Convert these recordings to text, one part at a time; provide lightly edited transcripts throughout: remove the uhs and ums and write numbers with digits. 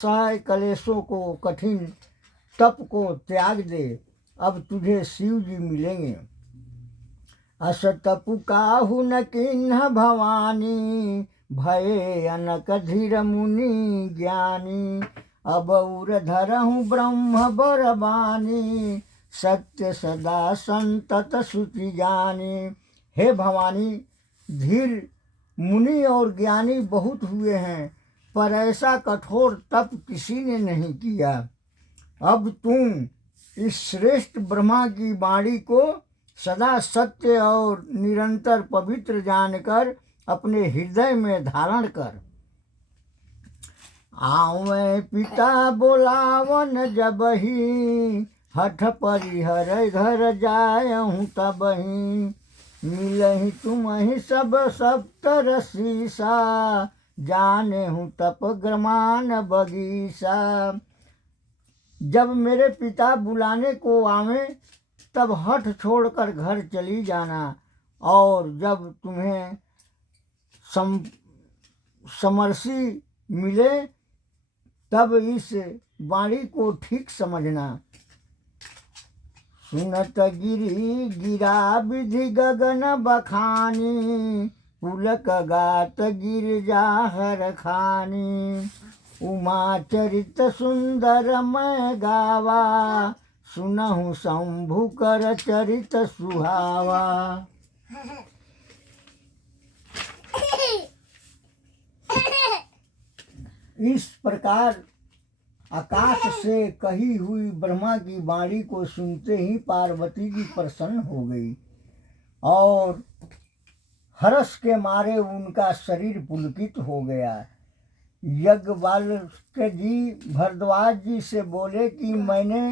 सहाय क्लेशों को, कठिन तप को त्याग दे, अब तुझे शिव जी मिलेंगे। अस तपु काहु न किन्ह भवानी, भये अनक धीर मुनि ज्ञानी। अब उर धरहु ब्रह्म बरबानी, सत्य सदा संतत सुचि जानी। हे भवानी, धीर मुनि और ज्ञानी बहुत हुए हैं, पर ऐसा कठोर तप किसी ने नहीं किया। अब तुम इस श्रेष्ठ ब्रह्मा की वाणी को सदा सत्य और निरंतर पवित्र जानकर अपने हृदय में धारण कर। आवें पिता बोलावन जबहि, हठ परिहर घर जायहूँ तबहि। मिलहि तुम्हि सब सप्तऋषिसा, जाने हूँ तप ग्रमान बगीचा। जब मेरे पिता बुलाने को आवे तब हठ छोड़कर घर चली जाना, और जब तुम्हें समर्षि मिले तब इस वाणी को ठीक समझना। सुनत गिरी गिरा विधि गगन बखानी, पुलक गात गिरजा हर खानी। उमा चरित सुंदर मैं गावा, सुनहु शंभु कर चरित सुहावा। इस प्रकार आकाश से कही हुई ब्रह्मा की वाणी को सुनते ही पार्वती जी प्रसन्न हो गई, और हर्ष के मारे उनका शरीर पुलकित हो गया। यज्ञवल्क्य जी भरद्वाज जी से बोले कि मैंने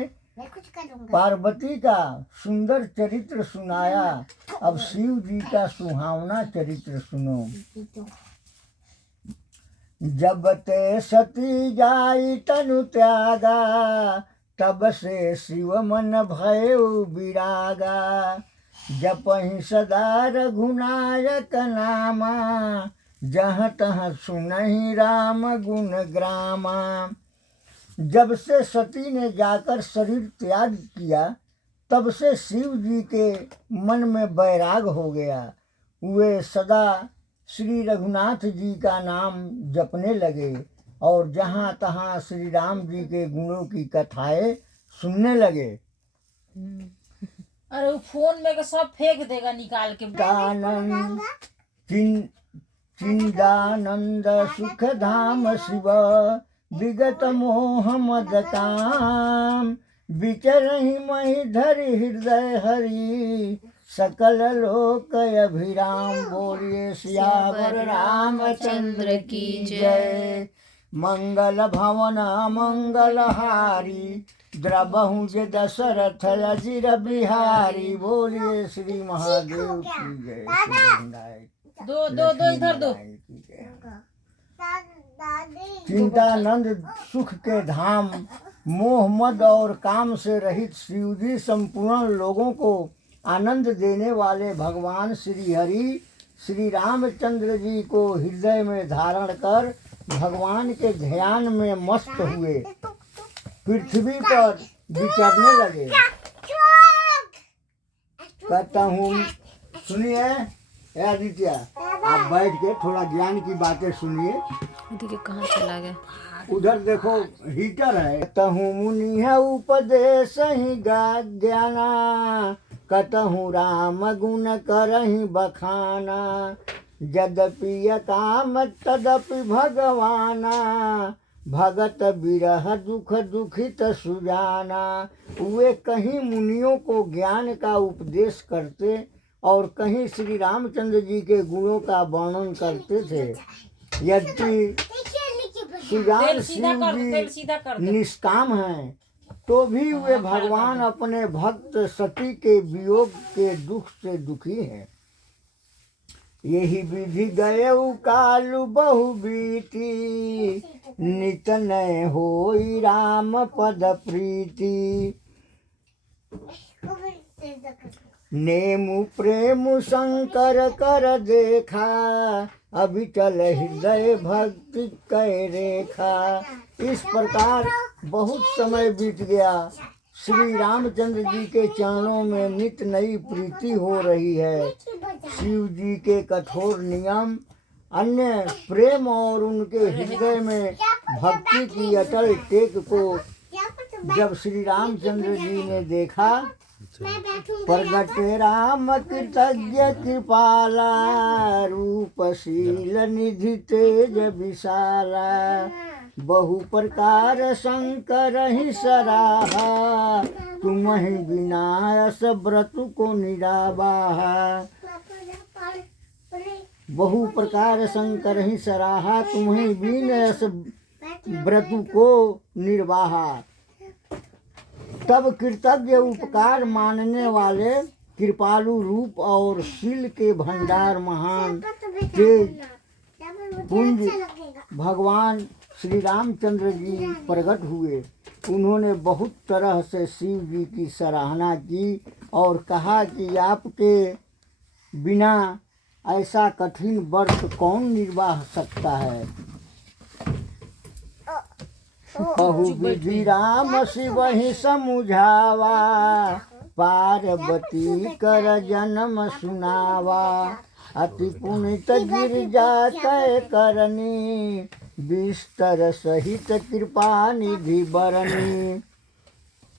पार्वती का सुंदर चरित्र सुनाया, अब शिव जी का सुहावना चरित्र सुनो। जब ते सती जाई तनु त्यागा, तब से शिव मन भयउ विरागा। जपहि सदा रघुनायक नामा, जहाँ तहाँ सुनहि राम गुण ग्रामा। जब से सती ने जाकर शरीर त्याग किया, तब से शिव जी के मन में वैराग हो गया। वे सदा श्री रघुनाथ जी का नाम जपने लगे, और जहाँ तहाँ श्री राम जी के गुणों की कथाएं सुनने लगे। अरे वो फोन में सब फेंक देगा निकाल के। चिंदानंद सुख धाम शिव, विगत मोह मद काम। विचरहि मही धरि हृदय हरि, सकल लोक अभिराम। बोलिए सियावर रामचंद्र की जय। मंगल भवन मंगल हारी, द्रबहु जे दशरथ अजिर बिहारी। बोलिए श्री महादेव की जय। दो दो दो इधर दो। चिंतानंद सुख के धाम, मोह मद और काम से रहित शिवजी संपूर्ण लोगों को आनंद देने वाले भगवान श्री हरि श्री रामचंद्र जी को हृदय में धारण कर भगवान के ध्यान में मस्त हुए पृथ्वी पर विचरने लगे। कहता हूँ सुनिए आदित्य, आप बैठ के थोड़ा ज्ञान की बातें सुनिए। देखिए कहाँ चला गया। उधर देखो हीटर है। कहूँ मुनि है उपदेश ही ज्ञाना, कतहु राम गुण करहि बखाना। यद्यपि काम तदपि भगवाना, भगत बिरह दुख दुखित सुजाना। वे कहीं मुनियों को ज्ञान का उपदेश करते और कहीं श्री रामचंद्र जी के गुणों का वर्णन करते थे। यदि सुजान शिव जी निष्काम हैं, तो भी वे भगवान अपने भक्त सती के वियोग के दुख से दुखी हैं। यही विधि गए कालु बहु बीती, नित नय होई राम पद प्रीति। नेमु प्रेम शंकर कर देखा, अभी चल हृदय भक्ति कै रेखा। इस प्रकार बहुत समय बीत गया। श्री रामचंद्र जी के चरणों में नित नई प्रीति हो रही है। शिव जी के कठोर नियम, अन्य प्रेम और उनके हृदय में भक्ति की अटल टेक को जब श्री रामचंद्र जी ने देखा, प्रगट राम कृतज्ञ कृपाला, रूपशील निधि तेज विशाला, बहु प्रकार शंकर ही सराहा, तुम ही विनायस व्रत को निराबाहा। बहु प्रकार शंकर ही सराहा, तुम ही विनायस व्रत को निर्वाहा। तब कृतज्ञ उपकार मानने वाले, कृपालु रूप और शील के भंडार महान तेज पुंज भगवान श्री रामचंद्र जी प्रकट हुए। उन्होंने बहुत तरह से शिव जी की सराहना की और कहा कि आपके बिना ऐसा कठिन व्रत कौन निर्वाह सकता है। बहु विधि राम शिव ही समुझावा, पार्वती कर जन्म सुनावा, अति पुनित गिरजा तय करनी, बिस्तर सहित कृपा निधि बरनी।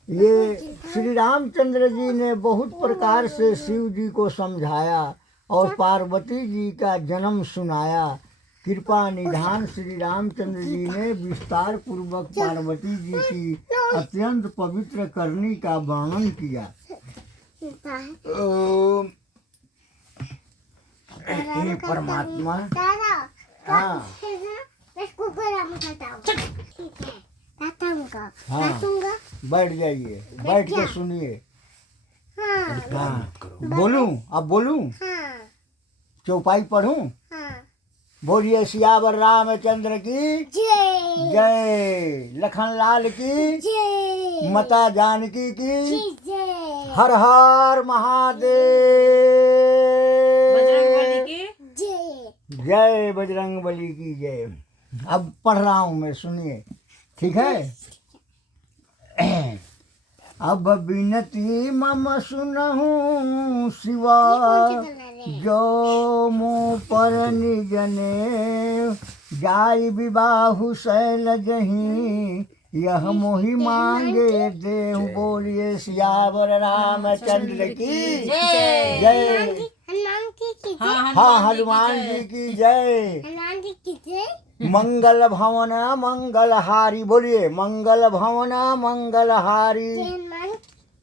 ये श्री रामचंद्र जी ने बहुत प्रकार से शिव जी को समझाया और पार्वती जी का जन्म सुनाया। कृपा निधान श्री रामचंद्र जी ने विस्तार पूर्वक पार्वती जी की अत्यंत पवित्र करनी का वर्णन किया। हे परमात्मा, हाँ हाँ, बैठ जाइए, बैठ के सुनिए। हाँ, बोलूं? अब बोलूं? चौपाई पढ़ूं? बोलिए सियावर रामचंद्र की जय, लखन लाल की जय, माता जानकी की जय, हर हर महादेव, बजरंगबली की जय, जय बजरंगबली की जय। अब पढ़ रहा हूँ मैं, सुनिए, ठीक है। अब बिनती मम सुनहु शिवा, जो मुँह पर निजने, जाय विबाहु शैल जहीं, यह मोहि मांगे देहु। बोलिए सियावर रामचंद्र की जय, जय। हाँ, हनुमान जी की जय। मंगल भवन मंगलहारी, बोलिए मंगल भवन मंगलहारी।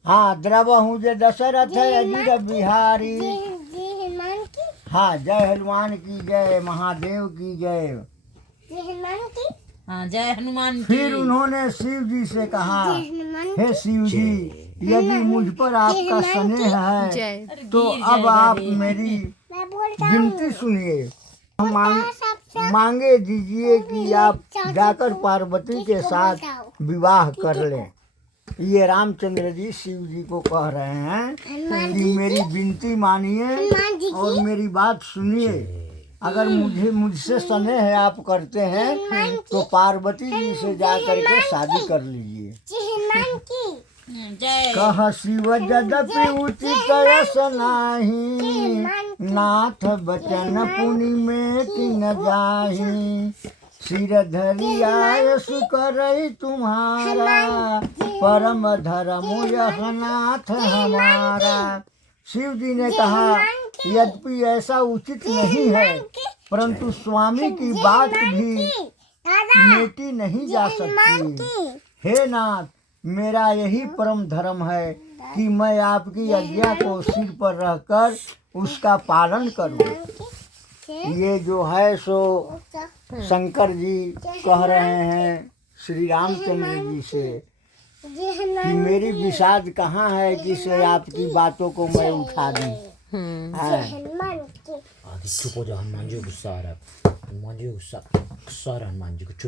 हाँ, द्रवहु जे दशरथ अजीर बिहारी। हाँ, जय हनुमान की जय, महादेव की जय। हाँ, जय हनुमान की। फिर उन्होंने शिव जी से कहा, हे शिव जी, यदि मुझ पर आपका स्नेह है तो अब आप मेरी विनती सुनिए। मांगे दीजिए कि आप जाकर पार्वती के साथ विवाह कर लें। ये रामचंद्र जी शिव जी को कह रहे हैं कि मेरी विनती मानिए और मेरी बात सुनिए। अगर मुझसे स्नेह आप करते हैं तो पार्वती जी से जाकर के शादी कर लीजिए। कह शिव जदपि उचित यश नाही, नाथ बचन पुनि में न जाही, सिर धरि आयस करई तुम्हारा, परम धर्म यह नाथ हमारा। शिव जी ने कहा, यद्यपि ऐसा उचित नहीं है, परंतु स्वामी की बात भी मेटी नहीं जा सकती। हे नाथ, मेरा यही परम धर्म है कि मैं आपकी आज्ञा को सिर पर रखकर उसका पालन करूं। ये जो है सो शंकर जी कह रहे हैं श्री रामचंद्र जी से कि मेरी विषाद कहाँ है कि से आपकी बातों को मैं उठा दूं। चुप हो जा, हनुमान जी को गुस्सा आ रहा है। हनुमान जी को गुस्सा आ रहा है, हनुमान जी को चुप।